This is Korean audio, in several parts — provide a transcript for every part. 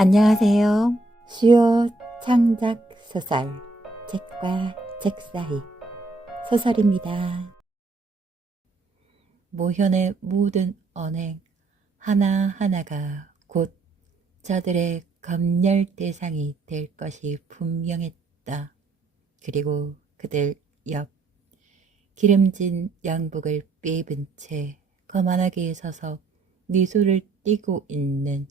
안녕하세요. 수요 창작 소설 책과 책 사이 소설입니다. 모현의 모든 언행 하나하나가 곧 저들의 검열 대상이 될 것이 분명했다. 그리고 그들 옆 기름진 양복을 빼입은 채 거만하게 서서 미소를 띠고 있는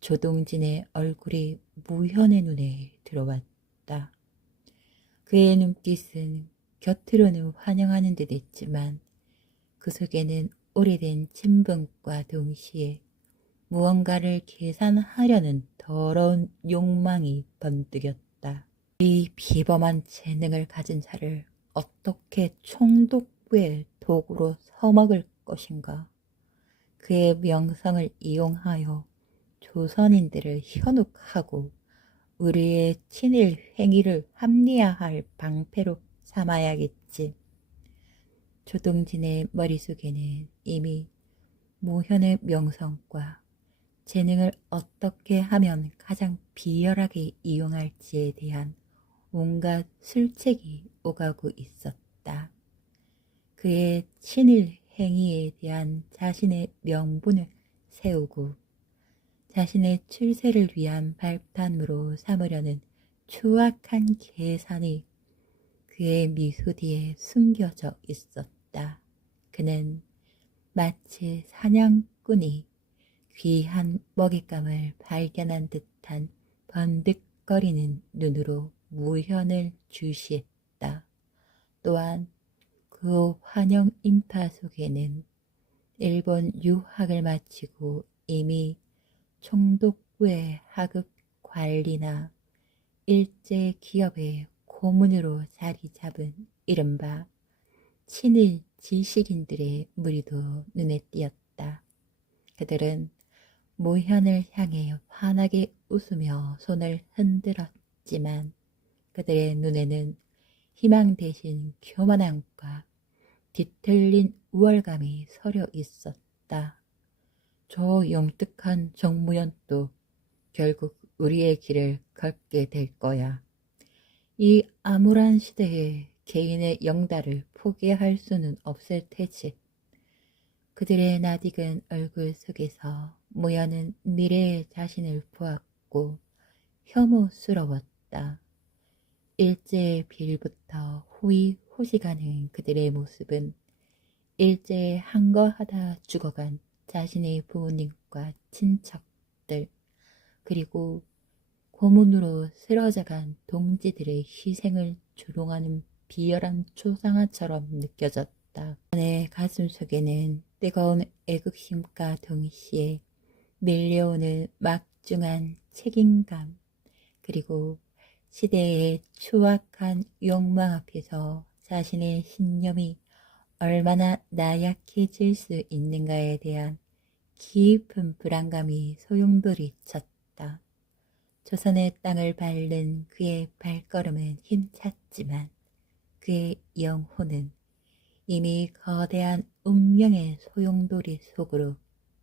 조동진의 얼굴이 모현의 눈에 들어왔다. 그의 눈빛은 곁으로는 환영하는 듯 했지만 그 속에는 오래된 친분과 동시에 무언가를 계산하려는 더러운 욕망이 번뜩였다. 이 비범한 재능을 가진 자를 어떻게 총독부의 도구로 써먹을 것인가. 그의 명성을 이용하여 조선인들을 현혹하고 우리의 친일 행위를 합리화할 방패로 삼아야겠지. 조동진의 머릿속에는 이미 모현의 명성과 재능을 어떻게 하면 가장 비열하게 이용할지에 대한 온갖 술책이 오가고 있었다. 그의 친일 행위에 대한 자신의 명분을 세우고 자신의 출세를 위한 발판으로 삼으려는 추악한 계산이 그의 미소 뒤에 숨겨져 있었다. 그는 마치 사냥꾼이 귀한 먹잇감을 발견한 듯한 번득거리는 눈으로 무현을 주시했다. 또한 그 환영 인파 속에는 일본 유학을 마치고 이미 총독부의 하급 관리나 일제 기업의 고문으로 자리 잡은 이른바 친일 지식인들의 무리도 눈에 띄었다. 그들은 모현을 향해 환하게 웃으며 손을 흔들었지만 그들의 눈에는 희망 대신 교만함과 뒤틀린 우월감이 서려 있었다. 저 영특한 정무연도 결국 우리의 길을 걷게 될 거야. 이 암울한 시대에 개인의 영달을 포기할 수는 없을 테지. 그들의 낯익은 얼굴 속에서 모현은 미래의 자신을 보았고 혐오스러웠다. 일제의 빌부터 호위호식하는 그들의 모습은 일제에 항거하다 죽어간 자신의 부모님과 친척들 그리고 고문으로 쓰러져간 동지들의 희생을 조롱하는 비열한 초상화처럼 느껴졌다. 내 가슴 속에는 뜨거운 애국심과 동시에 밀려오는 막중한 책임감 그리고 시대의 추악한 욕망 앞에서 자신의 신념이 얼마나 나약해질 수 있는가에 대한 깊은 불안감이 소용돌이쳤다. 조선의 땅을 밟는 그의 발걸음은 힘찼지만 그의 영혼은 이미 거대한 운명의 소용돌이 속으로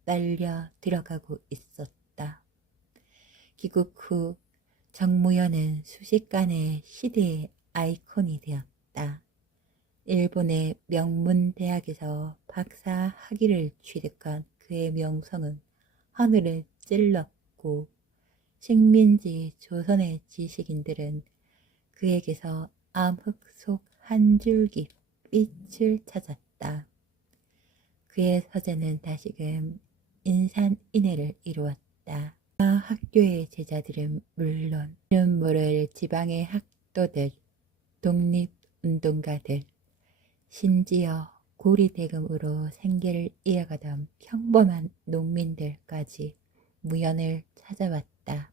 빨려 들어가고 있었다. 귀국 후 정무현은 순식간에 시대의 아이콘이 되었다. 일본의 명문 대학에서 박사 학위를 취득한 그의 명성은 하늘을 찔렀고 식민지 조선의 지식인들은 그에게서 암흑 속 한 줄기 빛을 찾았다. 그의 서재는 다시금 인산인해를 이루었다. 학교의 제자들은 물론 이름 모를 지방의 학도들, 독립운동가들, 심지어 고리대금으로 생계를 이어가던 평범한 농민들까지 무연을 찾아왔다.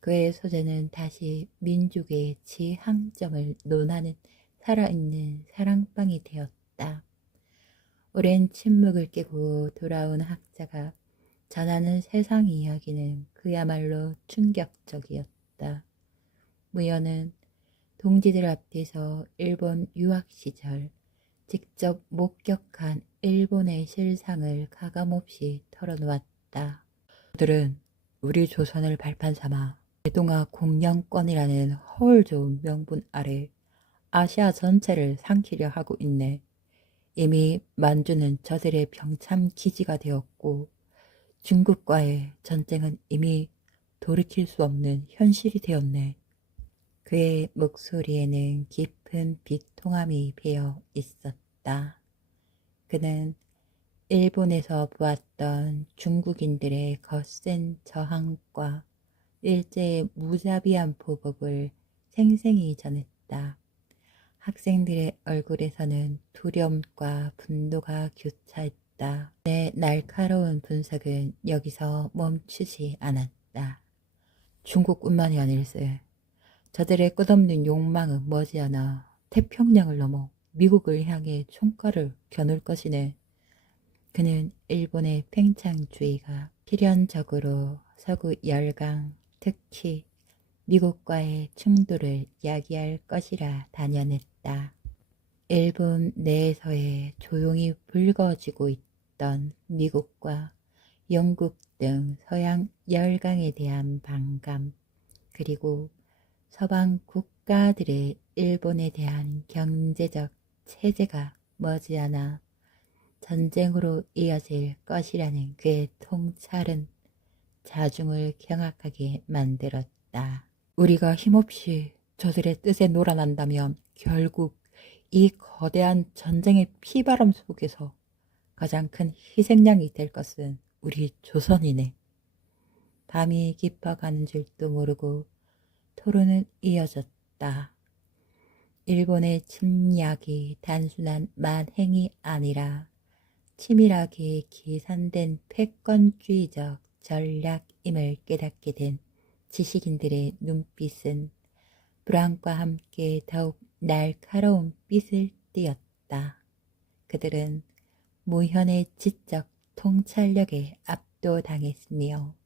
그의 소재는 다시 민족의 지향점을 논하는 살아있는 사랑방이 되었다. 오랜 침묵을 깨고 돌아온 학자가 전하는 세상 이야기는 그야말로 충격적이었다. 무연은 동지들 앞에서 일본 유학 시절 직접 목격한 일본의 실상을 가감없이 털어놓았다. 그들은 우리 조선을 발판 삼아 대동아 공영권이라는 허울 좋은 명분 아래 아시아 전체를 삼키려 하고 있네. 이미 만주는 저들의 병참 기지가 되었고 중국과의 전쟁은 이미 돌이킬 수 없는 현실이 되었네. 그의 목소리에는 깊은 비통함이 배어 있었다. 그는 일본에서 보았던 중국인들의 거센 저항과 일제의 무자비한 보복을 생생히 전했다. 학생들의 얼굴에서는 두려움과 분노가 교차했다. 내 날카로운 분석은 여기서 멈추지 않았다. 중국뿐만이 아닐세. 저들의 끝없는 욕망은 머지않아 태평양을 넘어 미국을 향해 총칼을 겨눌 것이네. 그는 일본의 팽창주의가 필연적으로 서구 열강, 특히 미국과의 충돌을 야기할 것이라 단연했다. 일본 내에서의 조용히 붉어지고 있던 미국과 영국 등 서양 열강에 대한 반감, 그리고 서방 국가들의 일본에 대한 경제적 체제가 머지않아 전쟁으로 이어질 것이라는 그의 통찰은 자중을 경악하게 만들었다. 우리가 힘없이 저들의 뜻에 놀아난다면 결국 이 거대한 전쟁의 피바람 속에서 가장 큰 희생양이 될 것은 우리 조선이네. 밤이 깊어가는 줄도 모르고 토론은 이어졌다. 일본의 침략이 단순한 만행이 아니라 치밀하게 계산된 패권주의적 전략임을 깨닫게 된 지식인들의 눈빛은 불안과 함께 더욱 날카로운 빛을 띠었다. 그들은 무현의 지적 통찰력에 압도당했으며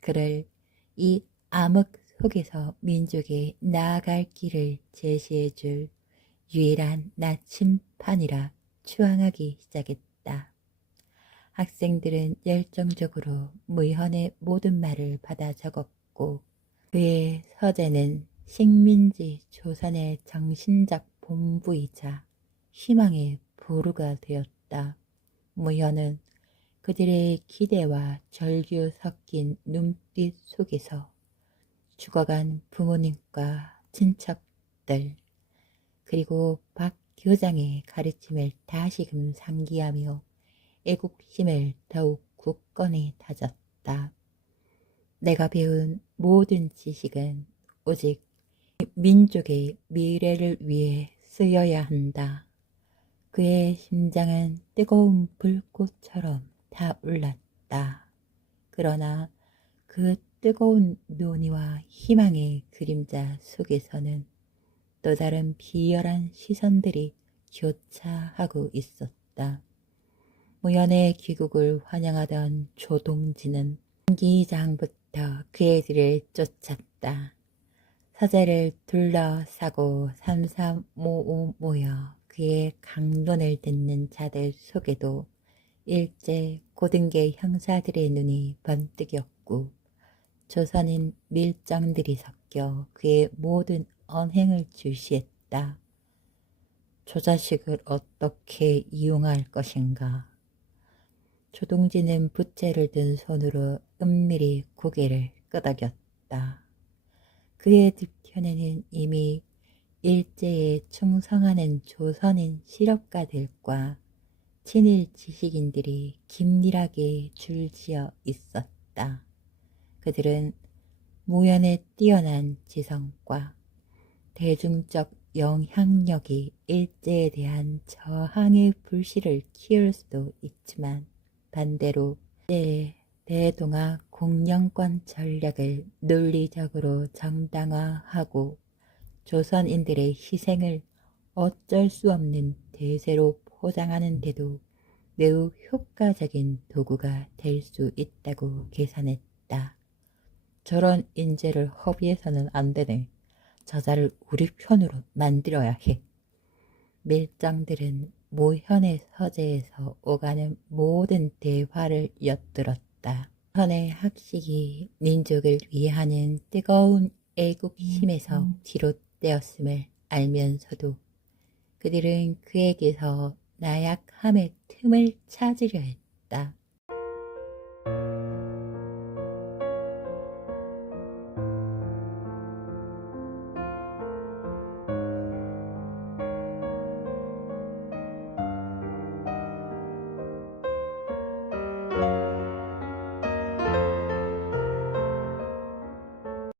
그를 이 암흑 속에서 민족에 나아갈 길을 제시해줄 유일한 나침판이라 추앙하기 시작했다. 학생들은 열정적으로 무현의 모든 말을 받아 적었고 그의 서재는 식민지 조선의 정신적 본부이자 희망의 보루가 되었다. 무현은 그들의 기대와 절규 섞인 눈빛 속에서 죽어간 부모님과 친척들 그리고 박 교장의 가르침을 다시금 상기하며 애국심을 더욱 굳건히 다졌다. 내가 배운 모든 지식은 오직 민족의 미래를 위해 쓰여야 한다. 그의 심장은 뜨거운 불꽃처럼 타올랐다. 그러나 그 뜨거운 논의와 희망의 그림자 속에서는 또 다른 비열한 시선들이 교차하고 있었다. 무연의 귀국을 환영하던 조동진은 경기장부터 그 애들을 쫓았다. 서재를 둘러싸고 삼삼오오 모여 그의 강론을 듣는 자들 속에도 일제 고등계 형사들의 눈이 번뜩였고 조선인 밀정들이 섞여 그의 모든 언행을 주시했다. 저 자식을 어떻게 이용할 것인가. 조동진은 부채를 든 손으로 은밀히 고개를 끄덕였다. 그의 뒤편에는 이미 일제에 충성하는 조선인 실업가들과 친일 지식인들이 긴밀하게 줄지어 있었다. 그들은 무연의 뛰어난 지성과 대중적 영향력이 일제에 대한 저항의 불씨를 키울 수도 있지만 반대로 대동아 공영권 전략을 논리적으로 정당화하고 조선인들의 희생을 어쩔 수 없는 대세로 포장하는 데도 매우 효과적인 도구가 될 수 있다고 계산했다. 저런 인재를 허비해서는 안 되네. 저자를 우리 편으로 만들어야 해. 밀정들은 모현의 서재에서 오가는 모든 대화를 엿들었다. 선의 학식이 민족을 위하는 뜨거운 애국심에서 비롯되었음을 알면서도 그들은 그에게서 나약함의 틈을 찾으려 했다.